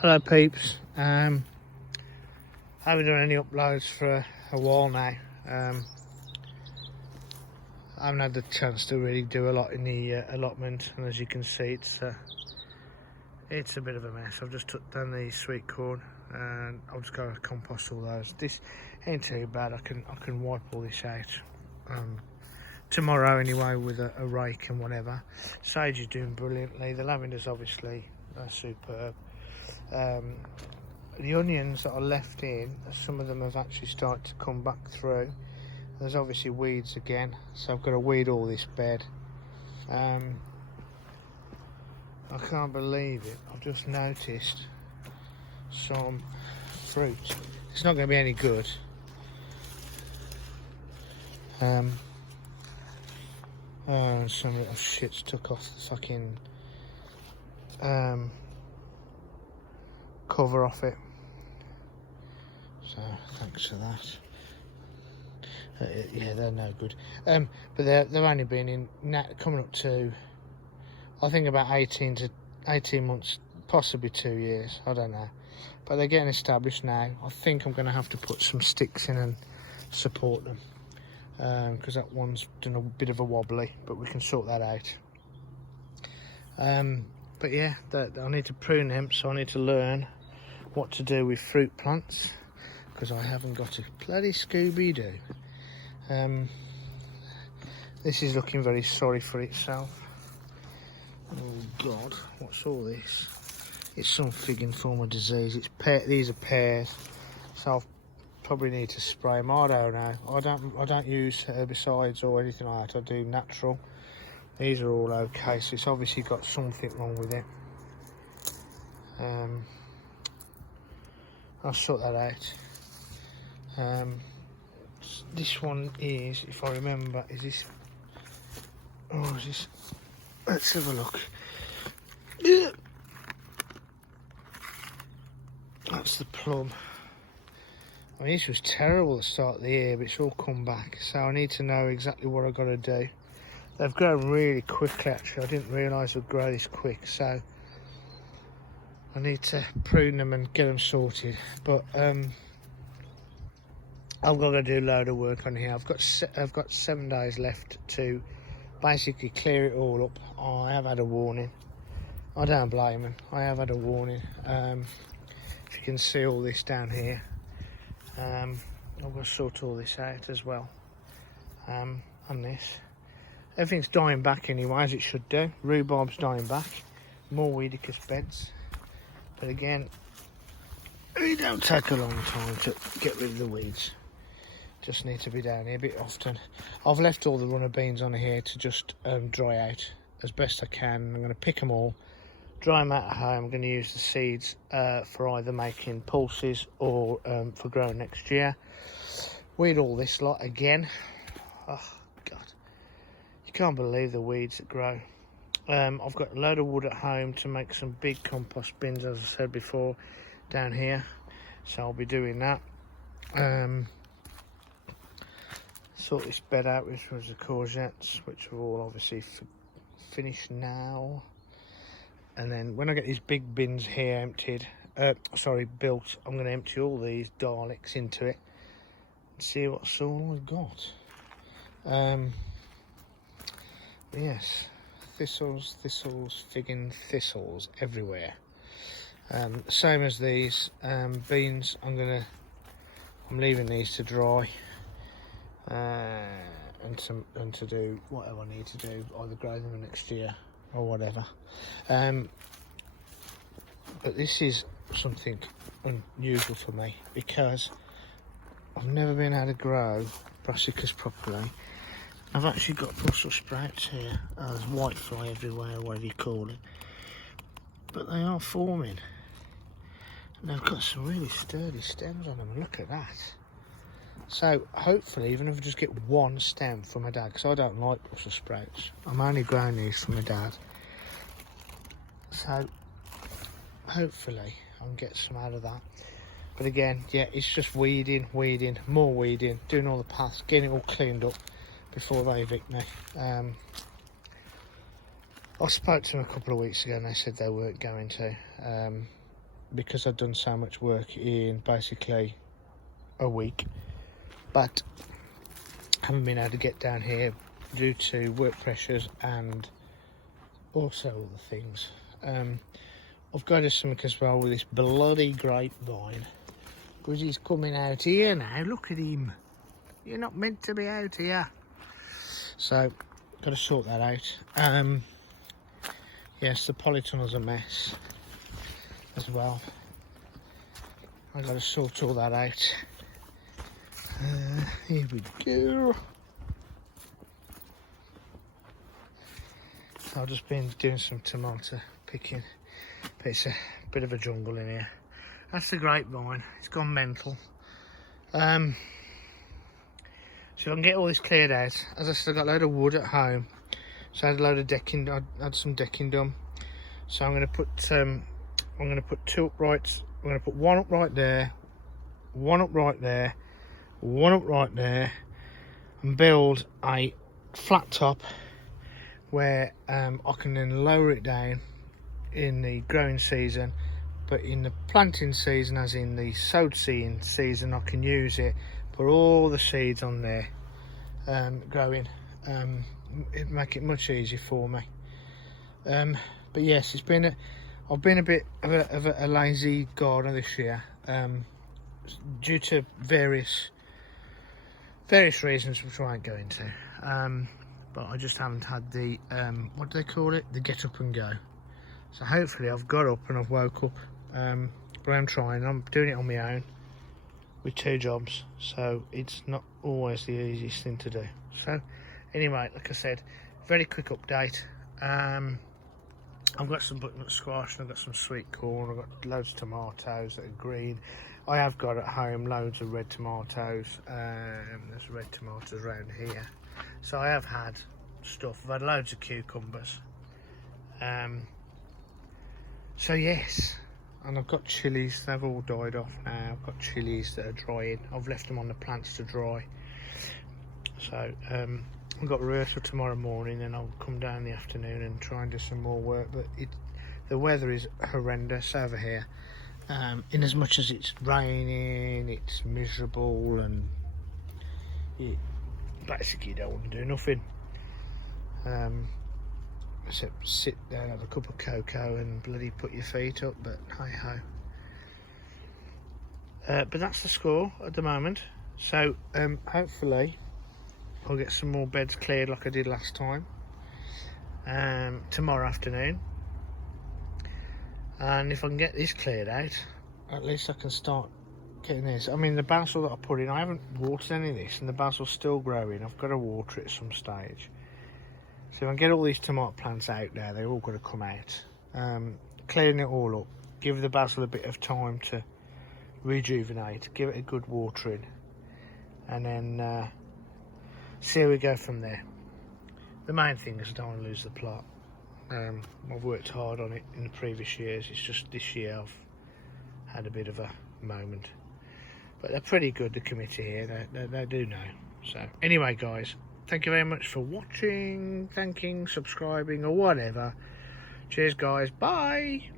Hello peeps. I haven't done any uploads for a while now. I haven't had the chance to really do a lot in the allotment, and as you can see it's a bit of a mess. I've just took down the sweet corn and I'll just go compost all those. This ain't too bad. I can wipe all this out tomorrow anyway with a rake and whatever. Sage is doing brilliantly. The lavender's obviously superb. The onions that are left in, some of them have actually started to come back through. There's obviously weeds again, so I've got to weed all this bed. I can't believe it, I've just noticed some fruit. It's not going to be any good. Oh, some little shit's took off the fucking cover off it, so thanks for that. Yeah, they're no good, but they've only been in coming up to, I think, about 18 months, possibly 2 years, I don't know, but they're getting established now. I think I'm going to have to put some sticks in and support them, because that one's done a bit of a wobbly, but we can sort that out. But yeah, I need to prune them, so I need to learn what to do with fruit plants, because I haven't got a bloody Scooby-Doo. This is looking very sorry for itself. Oh God, what's all this? It's some frigging form of disease. These are pears, so I'll probably need to spray them. I don't know. I don't use herbicides or anything like that. I do natural. These are all okay, so it's obviously got something wrong with it. I'll sort that out. This one is, if I remember, is this? Oh, is this? Let's have a look. Yeah. That's the plum. I mean, this was terrible at the start of the year, but it's all come back. So I need to know exactly what I've got to do. They've grown really quickly, actually. I didn't realise they'd grow this quick, so I need to prune them and get them sorted. But I've got to do a load of work on here. I've got 7 days left to basically clear it all up. I have had a warning. I don't blame them. I have had a warning. If you can see all this down here, I've got to sort all this out as well. And this. Everything's dying back anyway, as it should do. Rhubarb's dying back. More weedicus beds. But again, it don't take a long time to get rid of the weeds. Just need to be down here a bit often. I've left all the runner beans on here to just dry out as best I can. I'm going to pick them all, dry them out at home. I'm going to use the seeds for either making pulses or for growing next year. Weed all this lot again. Oh God, you can't believe the weeds that grow. I've got a load of wood at home to make some big compost bins, as I said before, down here, so I'll be doing that. Sort this bed out, which was the courgettes, which are all obviously finished now. And then when I get these big bins here built, I'm going to empty all these garlics into it and see what's all I've got. Yes, thistles, figging thistles everywhere. Same as these beans. I'm leaving these to dry, and to do whatever I need to do, either grow them next year or whatever. But this is something unusual for me, because I've never been able to grow brassicas properly. I've actually got Brussels sprouts here. Oh, there's white fly everywhere, whatever you call it. But they are forming. And they've got some really sturdy stems on them. Look at that. So hopefully, even if I just get one stem from my dad, because I don't like Brussels sprouts. I'm only growing these for my dad. So hopefully I can get some out of that. But again, yeah, it's just weeding, more weeding, doing all the paths, getting it all cleaned up before they evict me. I spoke to them a couple of weeks ago and they said they weren't going to. because I've done so much work in basically a week, but haven't been able to get down here due to work pressures and also other things. I've got to something as well with this bloody grapevine, because he's coming out here now. Look at him. You're not meant to be out here. So, got to sort that out. Yes, the polytunnel's a mess as well. I've got to sort all that out. Here we go. I've just been doing some tomato picking, but it's a bit of a jungle in here. That's the grapevine. It's gone mental. So if I can get all this cleared out, as I said, I've got a load of wood at home, so I had a load of decking. I had some decking done, so I'm going to put two uprights. I'm going to put one upright there, one upright there, one upright there, and build a flat top where I can then lower it down in the growing season, but in the planting season, as in the sowed season, I can use it, put all the seeds on there, growing. It'd make it much easier for me. But yes, I've been a bit of a lazy gardener this year, due to various reasons which I won't go into. But I just haven't had the what do they call it, the get up and go. So hopefully I've got up and I've woke up, but I'm trying. I'm doing it on my own with 2 jobs, so it's not always the easiest thing to do. So anyway, like I said, very quick update. I've got some butternut squash and I've got some sweet corn. I've got loads of tomatoes that are green. I have got at home loads of red tomatoes. There's red tomatoes around here. So I have had stuff. I've had loads of cucumbers. So yes, and I've got chilies. They've all died off now. I've got chilies that are drying. I've left them on the plants to dry. So I've got rehearsal tomorrow morning, and I'll come down in the afternoon and try and do some more work. But the weather is horrendous over here. In as much as it's raining, it's miserable, and you basically don't want to do nothing. Except sit down, have a cup of cocoa and bloody put your feet up, but hi ho. But that's the score at the moment. So hopefully I'll get some more beds cleared like I did last time tomorrow afternoon, and if I can get this cleared out, at least I can start getting this. I mean, the basil that I put in, I haven't watered any of this, and the basil's still growing. I've got to water it at some stage. So if I get all these tomato plants out now, they're all going to come out. Clearing it all up, give the basil a bit of time to rejuvenate, give it a good watering, and then see how we go from there. The main thing is I don't want to lose the plot. I've worked hard on it in the previous years. It's just this year I've had a bit of a moment. But they're pretty good, the committee here. They do know. So anyway, guys, thank you very much for watching, thanking, subscribing, or whatever. Cheers, guys. Bye.